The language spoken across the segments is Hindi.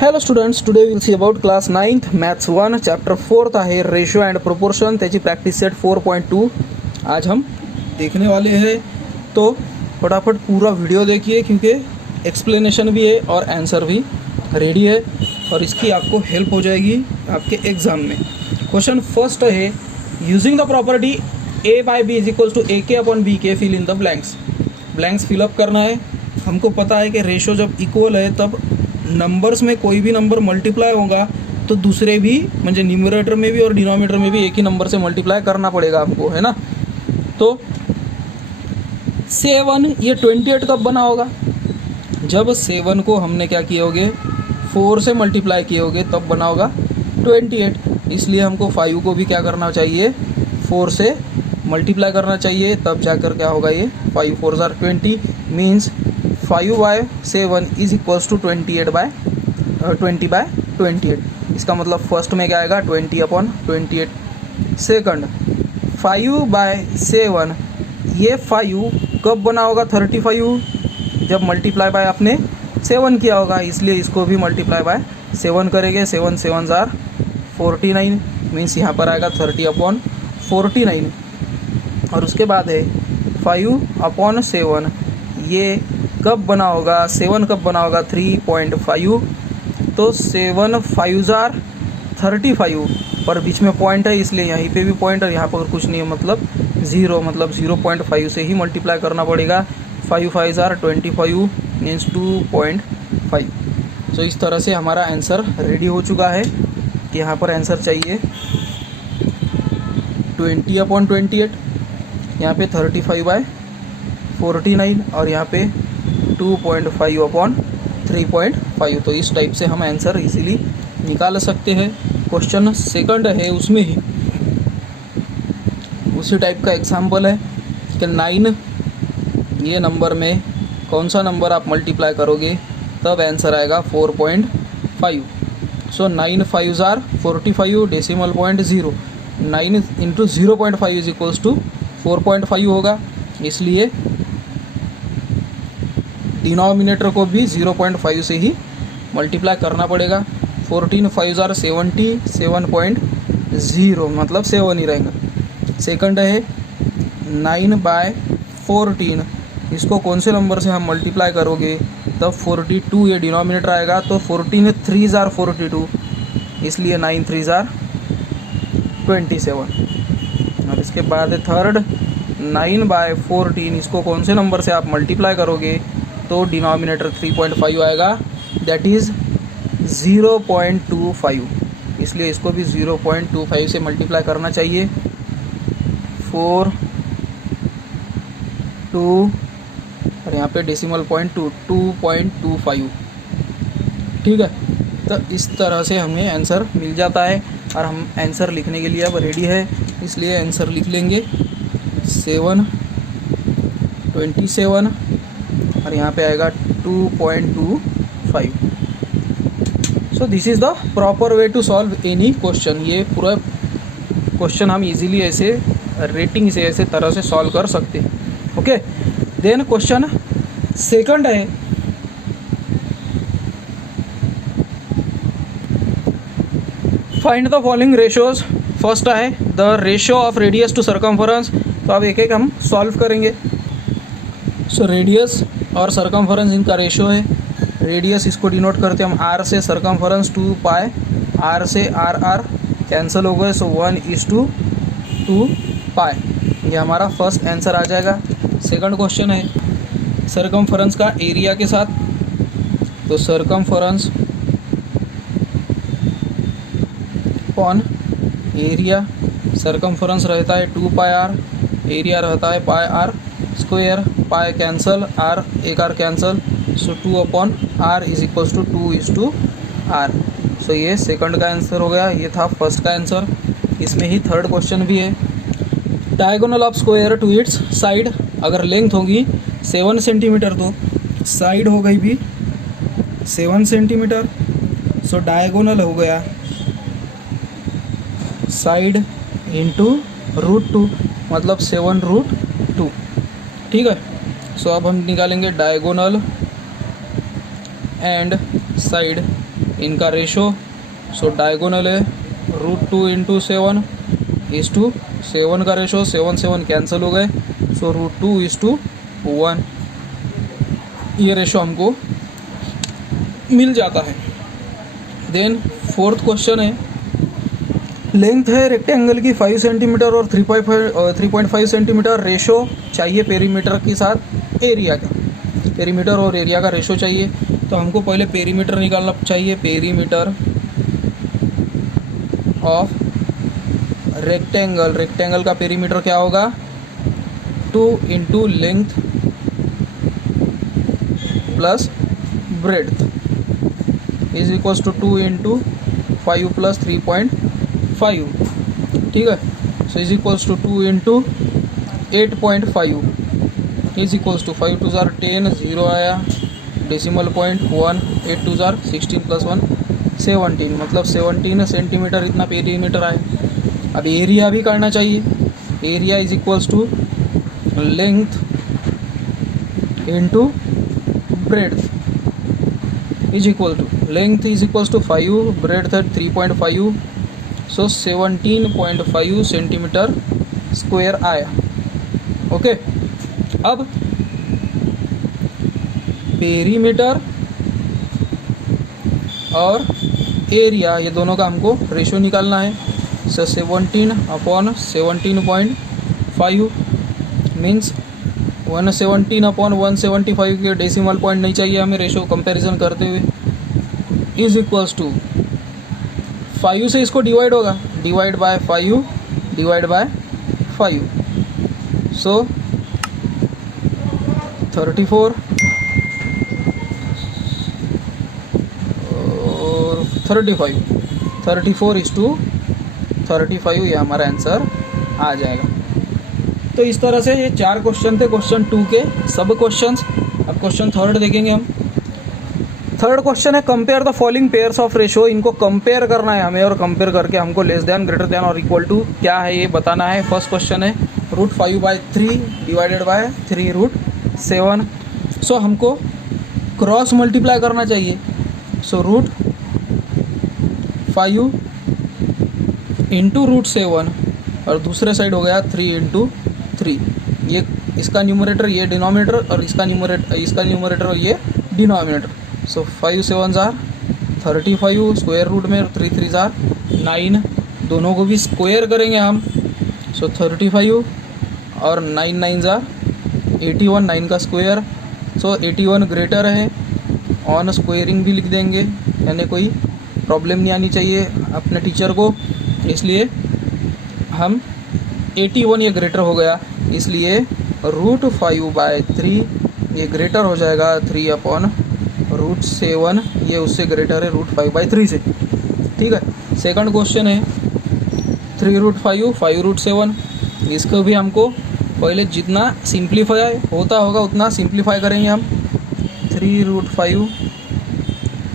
Hello students, today will see about class 9th maths 1 chapter 4th है रेशियो एंड प्रोपोर्शन, त्याची प्रैक्टिस सेट 4.2 आज हम देखने वाले हैं। तो फटाफट पूरा वीडियो देखिए क्योंकि एक्सप्लेनेशन भी है और आंसर भी रेडी है और इसकी आपको हेल्प हो जाएगी आपके एग्ज़ाम में। क्वेश्चन फर्स्ट है, using the property a by b is equals to a k upon b k, fill in the blanks fill up करना है। हमको पता है कि रेशो जब इक्वल है तब नंबर्स में कोई भी नंबर मल्टीप्लाई होगा तो दूसरे भी म्हणजे न्यूमरेटर में भी और डिनोमिनेटर में भी एक ही नंबर से मल्टीप्लाई करना पड़ेगा आपको, है ना। तो 7 ये 28 कब बना होगा? जब 7 को हमने क्या किए होगे 4 से मल्टीप्लाई किए होगे तब बना होगा 28। इसलिए हमको 5 को भी क्या करना चाहिए 4 से मल्टीप्लाई करना चाहिए, तब जाकर क्या होगा ये 5 4 जार 20 मीन्स 5/7 इज इक्वल्स टू 20/28। इसका मतलब फर्स्ट में क्या आएगा 20/28। सेकंड 5/7 ये 5 कब बना होगा 35 जब मल्टीप्लाई बाय आपने 7 किया होगा, इसलिए इसको भी मल्टीप्लाई बाय 7 करेंगे। 7 7 जार 49 मीन्स यहाँ पर आएगा 30/49। और उसके बाद है 5/7 ये कब बना होगा 7 कब बना होगा 3.5। तो 7 5 जार 35 पर बीच में पॉइंट है इसलिए यहीं पे भी पॉइंट है, यहाँ पर कुछ नहीं है मतलब 0, मतलब 0.5 से ही मल्टीप्लाई करना पड़ेगा। 5 5 जार 25 मीन्स 2.5। तो इस तरह से हमारा आंसर रेडी हो चुका है कि यहाँ पर आंसर चाहिए 20/28, यहाँ पे 35/49 और यहाँ पे 2.5/3.5। तो इस टाइप से हम आंसर इजीली निकाल सकते हैं। क्वेश्चन सेकंड है, उसमें ही उसी टाइप का एग्जाम्पल है कि 9 ये नंबर में कौन सा नंबर आप मल्टीप्लाई करोगे तब आंसर आएगा 4.5। सो 9 5 जार 45 decimal point 0, 9 into 0.5 is equals to 4.5 होगा। इसलिए डिनोमिनेटर को भी 0.5 से ही मल्टीप्लाई करना पड़ेगा। 14 5 जार 70 7.0 मतलब 7 ही रहेगा। सेकंड है 9/14, इसको कौन से नंबर से हम मल्टीप्लाई करोगे तब 42 ये डिनोमिनेटर आएगा। तो 14 3 जार 42 इसलिए 9 3 जार 27। और इसके बाद थर्ड 9/14, इसको कौन से नंबर से आप मल्टीप्लाई करोगे तो डिनोमिनेटर 3.5 आएगा, दैट इज़ 0.25। इसलिए इसको भी 0.25 से मल्टीप्लाई करना चाहिए। 4 2 और यहाँ पे डेसिमल पॉइंट 2.25। ठीक है, तो इस तरह से हमें आंसर मिल जाता है और हम आंसर लिखने के लिए अब रेडी है, इसलिए आंसर लिख लेंगे 7/27 और यहाँ पे आएगा 2.25। So this is the proper way to solve any question. ये पूरा क्वेश्चन हम इजीली ऐसे रेटिंग से ऐसे तरह से सॉल्व कर सकते हैं। ओके, देन क्वेश्चन सेकंड है, find the following ratios. First है the ratio of radius to circumference. तो अब एक एक हम सॉल्व करेंगे। सो रेडियस और सरकमफरेंस इनका रेशियो है। रेडियस इसको डिनोट करते हैं हम r से, सरकमफरेंस 2 पाई, r से r कैंसिल हो गए, सो 1:2 पाई। ये हमारा फर्स्ट आंसर आ जाएगा। सेकंड क्वेश्चन है सरकमफरेंस का एरिया के साथ। तो सरकमफरेंस अपॉन एरिया, सरकमफरेंस रहता है 2 पाई r, एरिया रहता है pi r square, pi cancel, r एक r cancel, so 2/r is equals to 2:r। So ये सेकंड का आंसर हो गया। ये था फर्स्ट का आंसर। इसमें ही थर्ड क्वेश्चन भी है, diagonal of square to its side. अगर लेंथ होगी 7 सेंटीमीटर तो साइड हो गई भी 7 सेंटीमीटर। सो डायगोनल हो गया साइड इंटू √2 मतलब 7√2। ठीक है, सो अब हम निकालेंगे डायगोनल एंड साइड इनका रेशो, सो डायगोनल है √2 इंटू 7 इज टू 7 का रेशो, 7 7 कैंसिल हो गए, सो √2 इज टू 1, ये रेशो हमको मिल जाता है। देन फोर्थ क्वेश्चन है, लेंथ है रेक्टेंगल की 5 सेंटीमीटर और 3.5 सेंटीमीटर, रेशो चाहिए पेरीमीटर के साथ एरिया का, पेरीमीटर और एरिया का रेशो चाहिए। तो हमको पहले पेरीमीटर निकालना चाहिए, पेरीमीटर ऑफ रेक्टेंगल, रेक्टेंगल का पेरीमीटर क्या होगा 2 into length plus breadth is equals to 2 into 5 plus 3.5, ठीक है। So is equals to 2 into 8.5 is equals to 5 2 ज़ार 10, 0 आया, डेसिमल पॉइंट 1, 8 2 ज़ार 16 प्लस 1 17, मतलब 17 सेंटीमीटर इतना पेरीमीटर आए। अब एरिया भी करना चाहिए, area is equals to length into breadth is equal to, length is equals to 5, breadth है 3.5, सो 17.5 सेंटीमीटर स्क्वायर आया। ओके, अब पेरीमीटर और एरिया ये दोनों का हमको रेशो निकालना है। सो 17 अपॉन 17.5 मीन्स 117 अपॉन 175 के डेसिमल पॉइंट नहीं चाहिए हमें रेशो कंपैरिजन करते हुए, इज इक्वल्स टू 5 से इसको डिवाइड होगा, डिवाइड बाय 5 डिवाइड बाय 5, सो 34 और 34 इज टू 35, ये हमारा आंसर आ जाएगा। तो इस तरह से ये 4 क्वेश्चन थे क्वेश्चन 2 के सब क्वेश्चंस। अब क्वेश्चन 3 देखेंगे हम। 3rd क्वेश्चन है compare the following pairs of ratio, इनको कंपेयर करना है हमें और कंपेयर करके हमको लेस देन, ग्रेटर देन और इक्वल टू क्या है ये बताना है। फर्स्ट क्वेश्चन है √5/3 डिवाइडेड बाय 3√7, सो हमको क्रॉस मल्टीप्लाई करना चाहिए। सो √5 इंटू √7 और दूसरे साइड हो गया 3 इंटू 3, ये इसका न्यूमरेटर ये डिनोमिनेटर और इसका न्यूमरेटर और ये डिनोमिनेटर। सो 5 7 ज़ार 35, स्क्वायर रूट में 3 3 ज़ार 9, दोनों को भी स्क्वायर करेंगे हम। सो 35 और 9 9 ज़ार 81, 9 का स्क्वायर, सो 81 ग्रेटर है, ऑन स्क्वायरिंग भी लिख देंगे, यानी कोई प्रॉब्लम नहीं आनी चाहिए अपने टीचर को, इसलिए हम 81 ये ग्रेटर हो गया, इसलिए √5/3 ये ग्रेटर हो जाएगा 3 अपॉन √7, ये उससे ग्रेटर है √5/3 से, ठीक है। सेकंड क्वेश्चन है 3√5 5√7, इसको भी हमको पहले जितना सिंप्लीफाई होता होगा उतना सिंप्लीफाई करेंगे हम। 3√5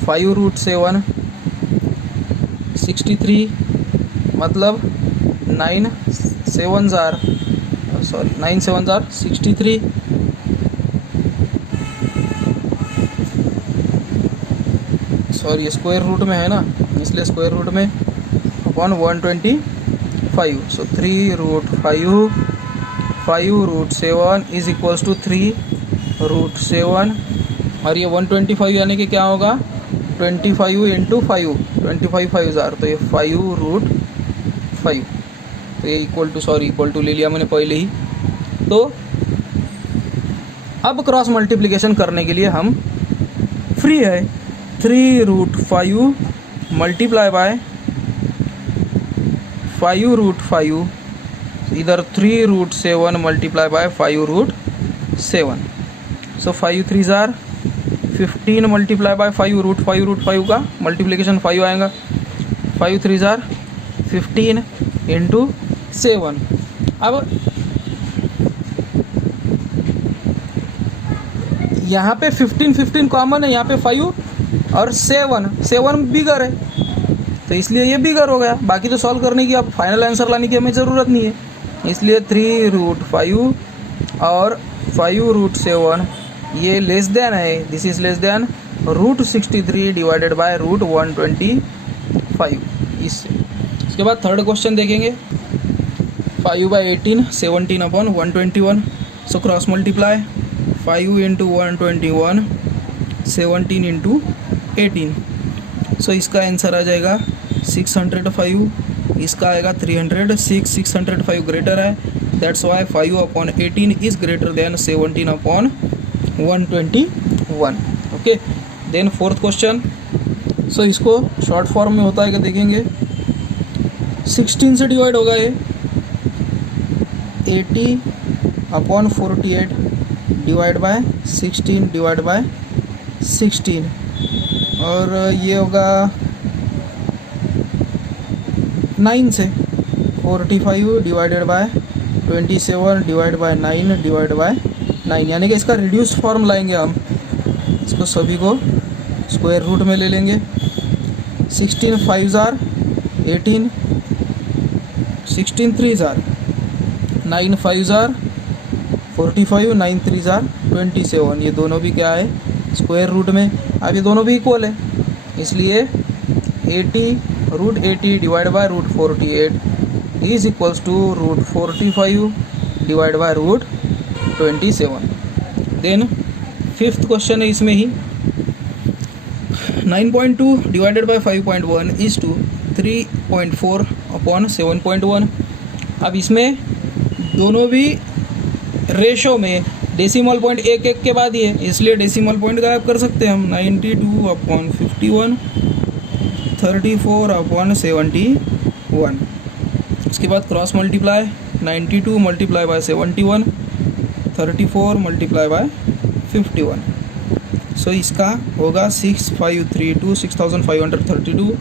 5√7 63, मतलब 9 7 ज़ार 63, सॉरी स्क्वायर रूट में है ना, इसलिए स्क्वायर रूट में upon 125, so 3√5 5√7 is equals to 3√7, और ये 125 यानी कि क्या होगा 25 इंटू 5, 25 5 ज़ार, तो ये 5√5, तो ये इक्वल टू ले लिया मैंने पहले ही। तो अब क्रॉस मल्टीप्लिकेशन करने के लिए हम फ्री है, 3√5 मल्टीप्लाई बाय 5√5, इधर 3√7 मल्टीप्लाई बाय 5√7, सो 5 3 ज़ार 15 मल्टीप्लाई बाय 5 का मल्टीप्लिकेशन 5 आएगा, 5 3 ज़ार 15 इंटू 7। अब यहाँ पे 15 कॉमन है, यहाँ पे 5 और 7 बिगर है, तो इसलिए ये बिगर हो गया। बाकी तो सॉल्व करने की, अब फाइनल आंसर लाने की हमें ज़रूरत नहीं है, इसलिए 3√5 और 5√7 ये लेस देन है, this is less than √63 divided by √125 इससे। उसके बाद थर्ड क्वेश्चन देखेंगे 5/18 17/121। So cross multiply 5 × 121 17 × 18। सो इसका आंसर आ जाएगा 605, इसका आएगा 306। 605 ग्रेटर है, that's why 5/18 is greater than 17/121। Okay, then fourth question. So इसको शॉर्ट फॉर्म में होता है कि देखेंगे 16 से डिवाइड होगा ये 80/48 डिवाइड बाय 16 डिवाइड बाय 16, और ये होगा 9 से 45 divided by 27 divide by 9 divide by 9, यानी कि इसका रिड्यूस फॉर्म लाएंगे हम। इसको सभी को स्क्वायर रूट में ले लेंगे। 16 5s are 18, 16 3s are 9 5s are 45, 9 3s are 27। ये दोनों भी क्या है, स्क्वायर रूट में। अब ये दोनों भी इक्वल है, इसलिए 80 divide by √48 is equals to √45 divide by √27। Then fifth question है इसमें ही 9.2 डिवाइडेड बाय 5.1 इज टू 3.4/7.1। अब इसमें दोनों भी रेशो में डेसिमल पॉइंट एक एक के बाद ही है, इसलिए डेसिमल पॉइंट गायब कर सकते हैं हम। 92/51 34/71। उसके बाद cross multiply 92 multiply by 71 34 multiply by 51। सो इसका होगा 6532 6532,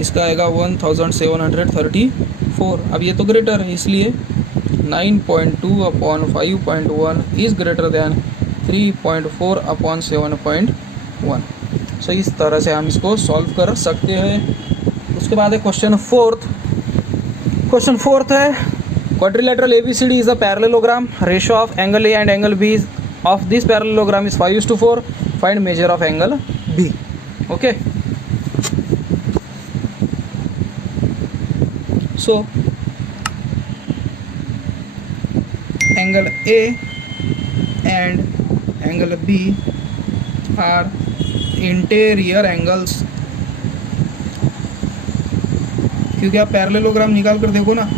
इसका आएगा 1734। अब ये तो ग्रेटर है, इसलिए 9.2/5.1 इज ग्रेटर दैन 3.4/7.1। सो इस तरह से हम इसको सॉल्व कर सकते हैं। उसके बाद है क्वेश्चन फोर्थ। क्वेश्चन फोर्थ है quadrilateral ABCD is a parallelogram, ratio of angle A and angle B of this parallelogram is 5:4, find measure of angle B। Okay, so angle A and angle B are interior angles। क्योंकि आप पैरेललोग्राम निकाल कर देखो ना,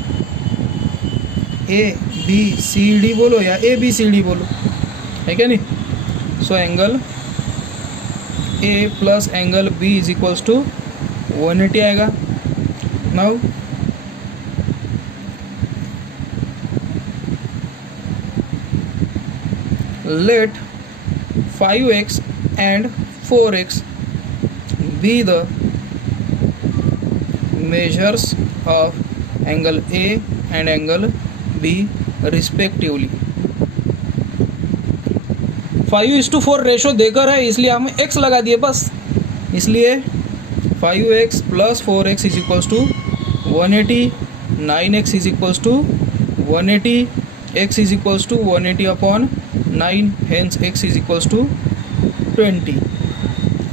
ABCD बोलो या ABCD बोलो, है क्या नहीं। So angle A plus angle B is equals to 180 आएगा। Now let 5x and 4x be the measures of angle A and angle B respectively। 5:4 ratio देकर है, इसलिए हम x लगा दिए बस, इसलिए 5x plus 4x is equals to 180, 9x is equals to 180, x is equals to 180/9, hence x is equals to 20।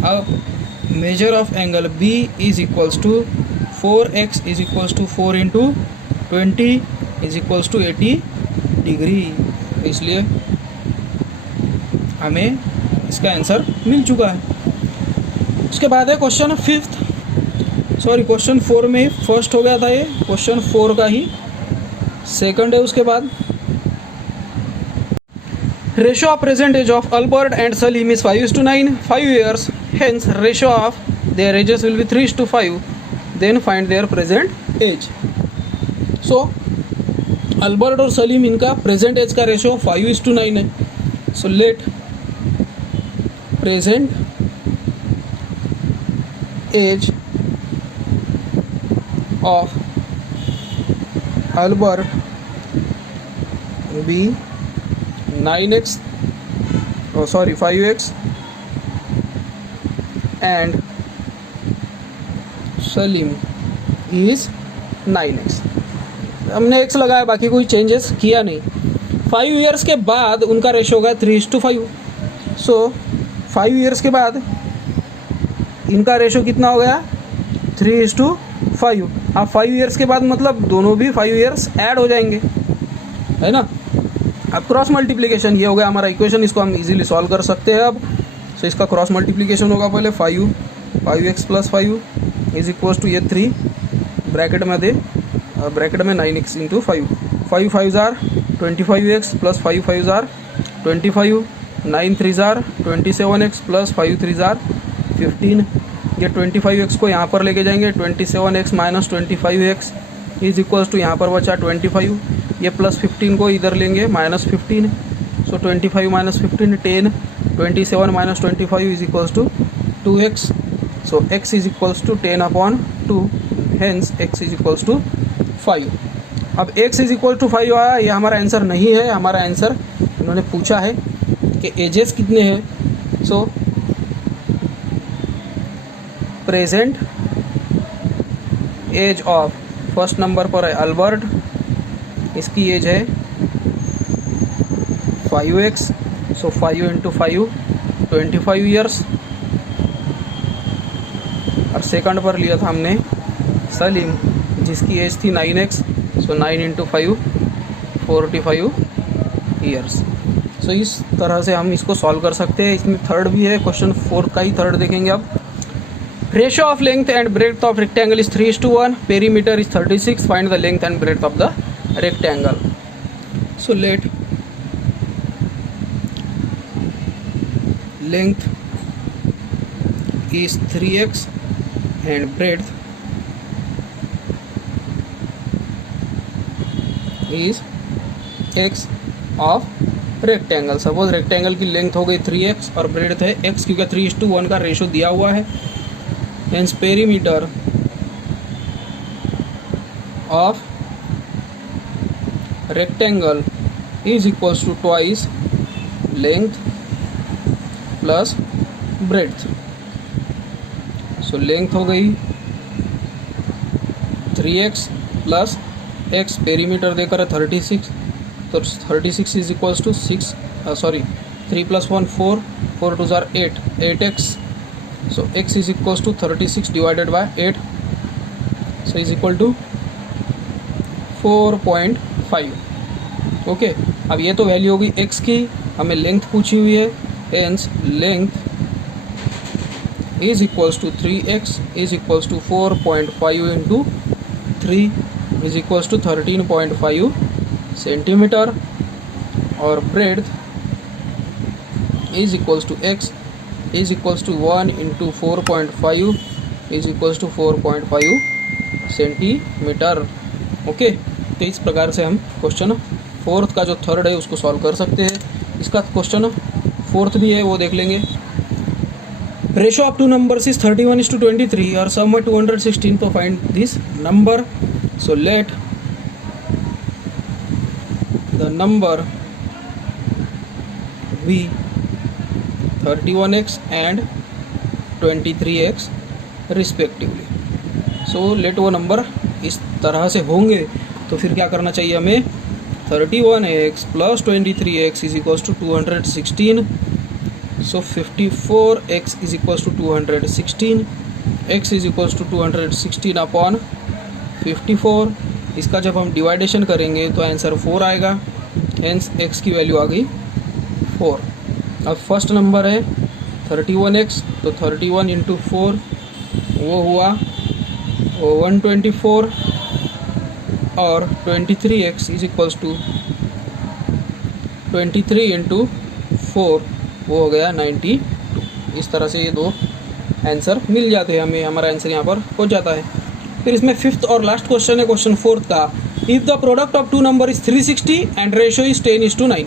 अब measure of angle B is equals to 4x is equals to 4 into 20 is equals to 80 degree. इसलिए हमें इसका आंसर मिल चुका है। उसके बाद है क्वेश्चन फिफ्थ, सॉरी क्वेश्चन 4 में फर्स्ट हो गया था, ये क्वेश्चन 4 का ही सेकंड है। उसके बाद ratio of present age of Albert and Salim is 5:9, 5 years, hence ratio of their ages will be 3:5, then find their present age। so Albert और सलीम इनका प्रेजेंट एज का रेशो 5:9 है। So let present age of Albert be 9x, 5x and Salim is 9x। हमने x लगाया, बाकी कोई चेंजेस किया नहीं। 5 ईयर्स के बाद उनका रेशो होगा 3:5। सो 5 ईयर्स के बाद इनका रेशो कितना हो गया 3:5। अब 5 ईयर्स के बाद मतलब दोनों भी 5 ईयर्स ऐड हो जाएंगे, है ना। अब क्रॉस मल्टीप्लिकेशन, ये हो गया हमारा इक्वेशन, इसको हम इजीली सॉल्व कर सकते हैं अब। सो इसका क्रॉस मल्टीप्लिकेशन होगा पहले 5x + 5 इज इक्वल्स टू ये 3 ब्रैकेट में दे, ब्रैकेट में 9x into 5, 5 5 jar 25x + 5 5 jar 25, 9 3 jar 27x + 5 3 jar 15। ये 25x को यहाँ पर लेके जाएंगे, 27x - 25x is equals to यहाँ पर बचा 25, ये +15 को इधर लेंगे -15, so 25 - 15 10, 27 - 25 is equals to 2x, so x is equals to 10/2, hence x is equals to 5। अब x इज इक्वल टू 5 आया, ये हमारा आंसर नहीं है, हमारा आंसर उन्होंने पूछा है कि एजेस कितने हैं। So present age of, first number पर है अल्बर्ट, इसकी एज है 5x, सो 5 × 5 25 ईयर्स। और सेकंड पर लिया था हमने सलीम, जिसकी एज थी 9x, सो 9 × 5 45 ईयर्स। सो इस तरह से हम इसको सॉल्व कर सकते हैं। इसमें थर्ड भी है, क्वेश्चन 4 का ही थर्ड देखेंगे अब। Ratio of length and breadth of rectangle is 3:1, perimeter is 36, find the length and breadth of the rectangle. So let length is 3x and breadth is x of rectangle. Suppose rectangle की लेंथ हो गई 3x और ब्रेड्थ है x, क्योंकि 3:1 का रेशो दिया हुआ है। Hence perimeter of rectangle is equals to twice length plus breadth. So length हो गई 3x प्लस x, पेरीमीटर देकर है 36, तो 36 इज इक्वल्स टू 6 3 + 1 4, 4 2 जार 8, 8x, so x is equals to 36 divided by 8, so is equal to 4.5। Okay, अब ये तो वैल्यू होगी x की, हमें लेंथ पूछी हुई है, hence length is equals to 3x is equals to 4.5 into 3 is equals to 13.5 centimetre, और breadth is equals to x is equals to 1 into 4.5 is equals to 4.5 centimetre. Okay, तो इस प्रकार से हम क्वेश्चन 4th का जो थर्ड है उसको सॉल्व कर सकते हैं। इसका क्वेश्चन 4th भी है, वो देख लेंगे। Ratio of two numbers is 31:23 or sum of 216, to find this number. So let the number be 31x and 23x respectively. So let वो नंबर इस तरह से होंगे, तो फिर क्या करना चाहिए हमें, 31x + 23x is equals to 216, so 54x is equals to 216, x is equals to 216 upon 54। इसका जब हम डिवाइडेशन करेंगे तो आंसर 4 आएगा, हेंस x की वैल्यू आ गई 4। अब फर्स्ट नंबर है 31x, तो 31 × 4 वो हुआ 124, और 23x इज इक्वल्स टू 23 × 4 वो हो गया 92। इस तरह से ये दो आंसर मिल जाते हैं हमें, हमारा आंसर यहाँ पर हो जाता है। फिर इसमें 5th और लास्ट क्वेश्चन है, क्वेश्चन 4th का। If the product of two number is 360 and ratio is 10:9,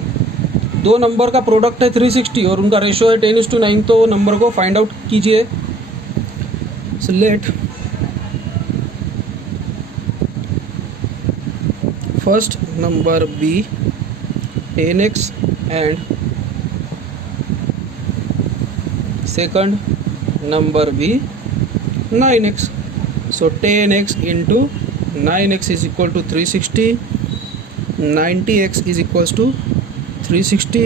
दो नंबर का प्रोडक्ट है 360 और उनका रेशियो है 10:9, तो नंबर को फाइंड आउट कीजिए। So let first number be 10x and second number be 9x, so 10x into 9x is equal to 360, 90x is equals to 360,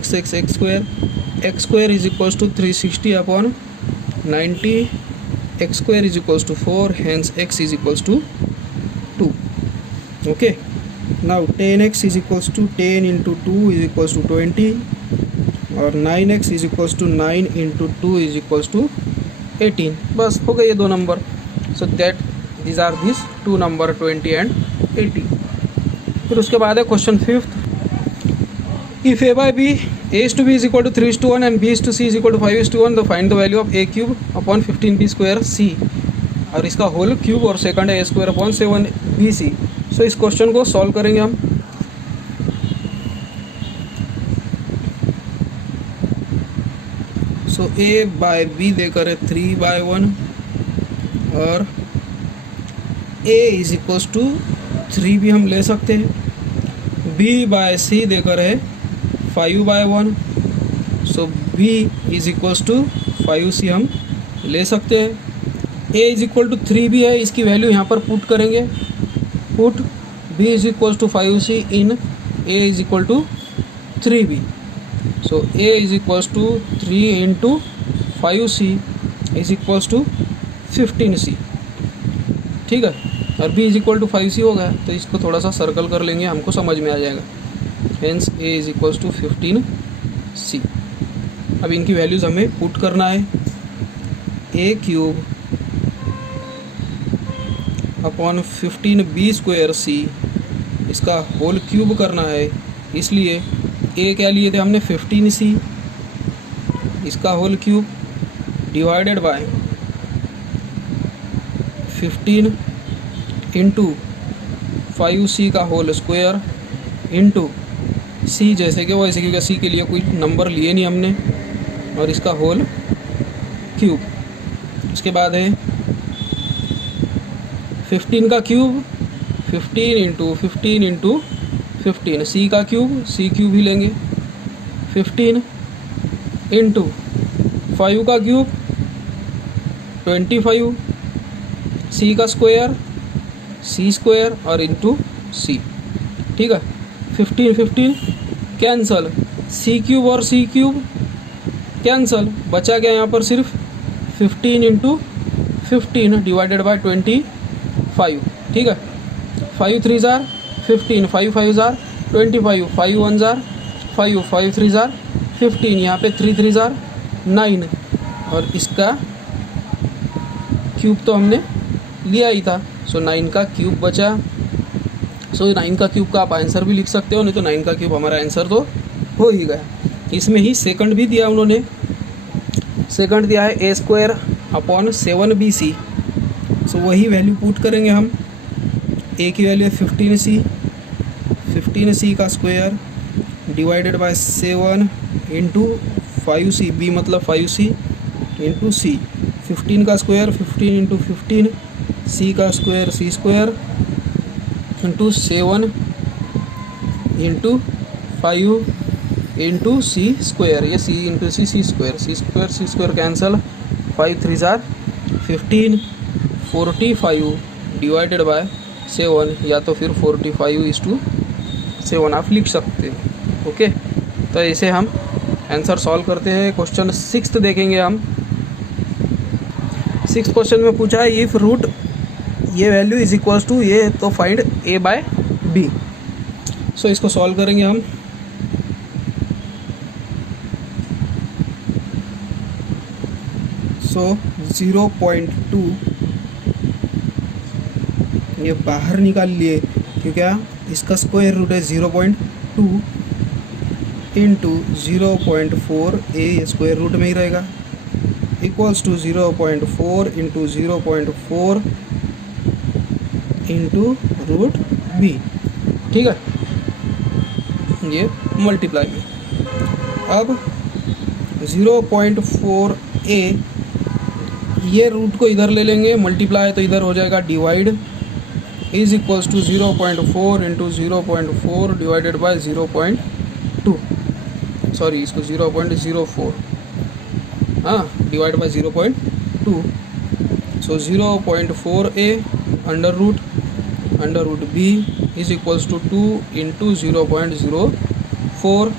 x square x square is equals to 360 upon 90, x square is equals to 4, hence x is equals to 2. Okay, now 10x is equals to 10 into 2 is equals to 20, और 9x is equals to 9 into 2 is equals to 18. बस हो गए ये 2 number. So that these are this 2 number 20 and 18. फिर उसके बाद है question 5th. If a by b, a is to b is equal to 3 is to 1 and b is to c is equal to 5 is to 1, तो find the value of a cube upon 15b square c, और इसका होल क्यूब, और सेकंड है a स्क्वायर अपॉन 7bc. सो इस क्वेश्चन को सॉल्व करेंगे हम. सो a बाय b देकर है 3 बाय 1, और a इज इक्वल्स टू 3 भी हम ले सकते हैं. b बाय c देकर है 5 by 1, so b is equals to 5c हम ले सकते हैं. a इज इक्वल टू 3 भी है, इसकी वैल्यू यहाँ पर पुट करेंगे. Put b is equals to 5c in a is equal to 3b. So a is equals to 3 into 5c is equals to 15c. ठीक है, और b is equal to 5c हो गया, तो इसको थोड़ा सा सर्कल कर लेंगे, हमको समझ में आ जाएगा. Hence a is equals to 15c. अब इनकी वैल्यूज़ हमें पुट करना है. a cube upon 15b square c, इसका होल क्यूब करना है, इसलिए a क्या लिए थे हमने 15c, इसका whole cube divided by 15 into 5c का होल स्क्वायर इंटू c, जैसे कि वैसे, क्योंकि c के लिए कोई नंबर लिए नहीं हमने, और इसका होल क्यूब. उसके बाद है 15 का क्यूब, 15 इंटू 15 इंटू 15, c का क्यूब, c क्यूब ही लेंगे. 15 इंटू 5 का क्यूब 25, c का स्क्वायर, c स्क्वायर, और इंटू c. ठीक है, 15 15 कैंसल, c क्यूब और c क्यूब कैंसल, बचा गया यहाँ पर सिर्फ 15 इंटू 15 डिवाइडेड बाय 25. ठीक है, 5 3 जार 15, 5 5 जार 25, 5 1 जार 5, 5 3 जार 15, यहाँ पे 3 3 जार 9, और इसका क्यूब तो हमने लिया ही था. सो 9 का क्यूब बचा. सो 9 का क्यूब का आप आंसर भी लिख सकते हो, नहीं तो 9 का क्यूब हमारा आंसर तो हो ही गया. इसमें ही सेकंड भी दिया उन्होंने. सेकंड दिया है a स्क्वायर अपॉन 7bc. सो वही वैल्यू पुट करेंगे हम. a की वैल्यू है 15c, 15c का square divided by 7 into 5c, b मतलब 5c इंटू c. 15 का स्क्वायर 15 इंटू 15, c का square c square into 7 into 5 into c square, ये c into c square cancel. 5 3 jar 15, 45 divided by 7, या तो फिर 45:7 आप लिख सकते हैं. ओके, तो ऐसे हम आंसर सॉल्व करते हैं. क्वेश्चन 6th देखेंगे हम. 6th क्वेश्चन में पूछा है इफ़ रूट ये वैल्यू इज इक्वल्स टू ये, तो फाइंड a बाय b. सो इसको सॉल्व करेंगे हम. सो 0.2 ये बाहर निकाल लिए, क्योंकि इसका स्क्वायर रूट है 0.2 इंटू 0.4, a स्क्वायर रूट में ही रहेगा, equals to 0.4 into 0.4 into root b. ठीक है, ये मल्टीप्लाई में. अब 0.4a, ये रूट को इधर ले लेंगे, मल्टीप्लाई तो इधर हो जाएगा divide, is equals to 0.4 into 0.4 divided by 0.2, sorry इसको 0.04, हाँ, divide by 0.2. So 0.4a under root b is equals to 2 into 0.04,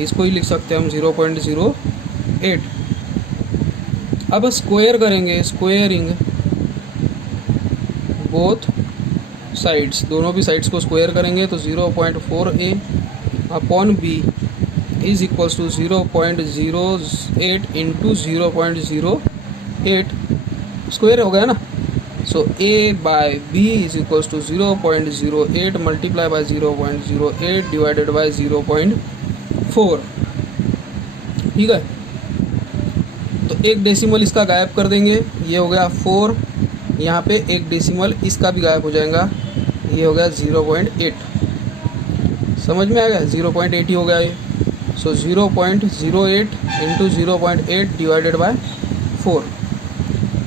इसको ही लिख सकते हैं हम 0.04 0.8। अब स्क्वायर करेंगे, स्क्वायरिंग बोथ साइड्स, दोनों भी साइड्स को स्क्वायर करेंगे तो 0.4a upon b is equals to 0.08 into 0.08 square हो गया ना। So a by b is equals to 0.08 multiply by 0.08 divided by 0.4। ठीक है, तो एक डेसिमल इसका गायब कर देंगे, ये हो गया 4, यहाँ पे एक डेसिमल इसका भी गायब हो जाएगा, ये हो गया 0.8। समझ में आ गया, 0.8 ही हो गया ये। सो 0.08 इंटू 0.8 डिवाइडेड बाय 4,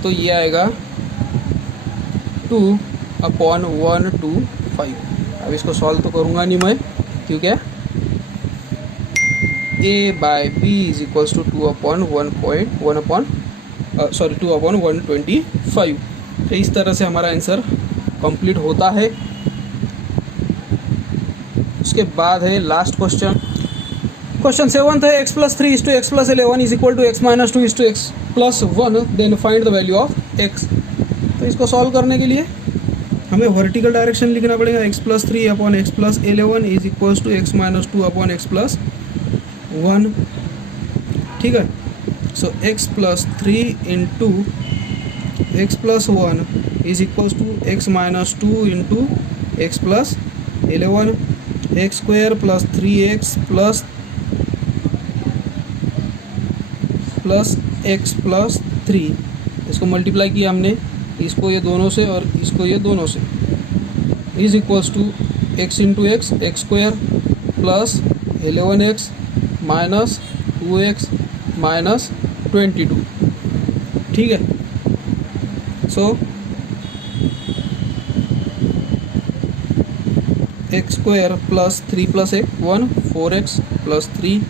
तो ये आएगा 2/125। अब इसको सॉल्व तो करूँगा नहीं मैं, क्योंकि a by b is equals to 2/125। तो इस तरह से हमारा आंसर कंप्लीट होता है। उसके बाद है लास्ट क्वेश्चन, क्वेश्चन 7 है x + 3 = x + 11 is equal to x - 2 = x + 1, then find the value of x। तो इसको सॉल्व करने के लिए हमें वर्टिकल डायरेक्शन लिखना पड़ेगा, x + 3 upon x + 11 is equals to x - 2 upon x + 1। ठीक है, so x + 3 into x + 1 is equals to x - 2 into x + 11, x square plus 3x plus x + 3, इसको मल्टीप्लाई किया हमने, इसको ये दोनों से और इसको ये दोनों से, is equals to x into x square plus 11x minus 2x minus 22। ठीक है, so x square plus 3 + 1 4x plus 3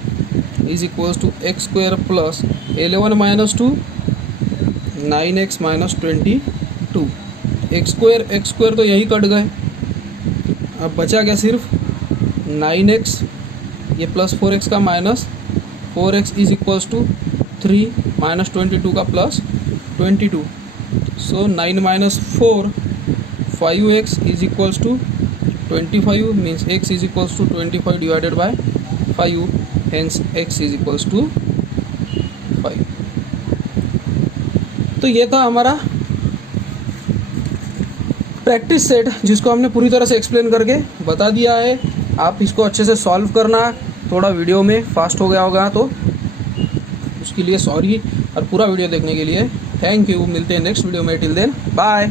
is equals to x square plus 11 minus 2 9x minus 22। x square तो यही कट गए, अब बचा क्या सिर्फ 9x, ये प्लस 4x का minus 4x is equals to 3 minus 22 का plus 22। So 9 minus 4 5x is equals to 25, means x is equals to 25 divided by 5, hence x is equals to 5। तो ये था हमारा प्रैक्टिस सेट, जिसको हमने पूरी तरह से एक्सप्लेन करके बता दिया है। आप इसको अच्छे से सॉल्व करना, थोड़ा वीडियो में फास्ट हो गया होगा तो उसके लिए सॉरी, और पूरा वीडियो देखने के लिए थैंक यू। मिलते हैं नेक्स्ट वीडियो में, टिल देन बाय।